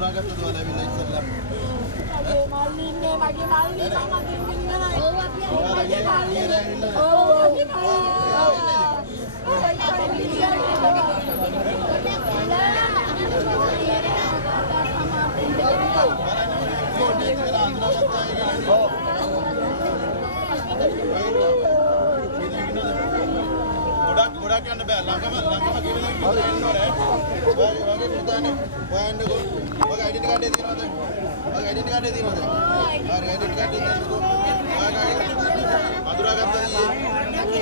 අඳුරාගත්තද ඔයාලා ඇවිල්ලා ඉස්සෙල්ලා? මගේ මල්ලින්නේ මගේ මල්ලි මම දින්දින් ඉවරයි. ඔව් අපි ඇවිල්ලා. ගොඩක් යන්න බෑ ළඟම කියලා ඉන්න ඕනේ. ඔයගේ පුතානේ ඔයන්නකො. ඔයගේ ඩෙන්ටි කාඩේ තියෙනවද? ඔයගේ ඩෙන්ටි කාඩේ තියෙනවද? හරි ඩෙන්ටි කාඩේ තියෙනකො. ඔයගේ අඳුරාගත්තා ඊයේ.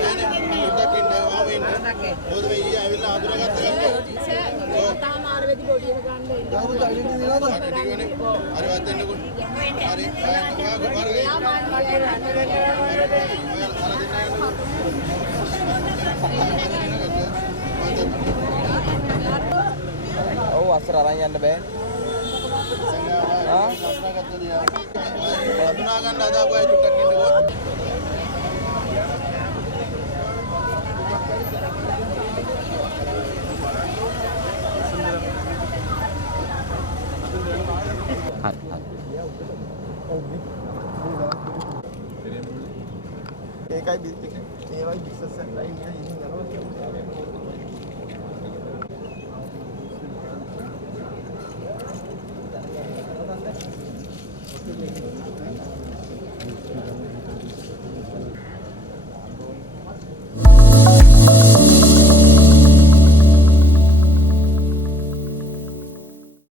නෑනේ පුතක් ඉන්නේ ආවෙ ඉන්නේ. මොකද මේ ඊයේ ඇවිල්ලා අඳුරාගත්ත ගන්නේ. ඔව්. තාම ආර වෙදි බොඩි එක ගන්න ඉන්න. ඔව් ඩෙන්ටි තියෙනවද? හරි වත් දෙන්නකො. හරි. ඔයගේ වර්ගේ. ඔව් අස්සර අරන් යන්න බෑ. අඳුනා ගන්න අදාපු අය චුට්ටක් ඉන්නකෝ. ඒකයි ඒවයි බිස්නස් එකයි ඉන්නේ යනවා.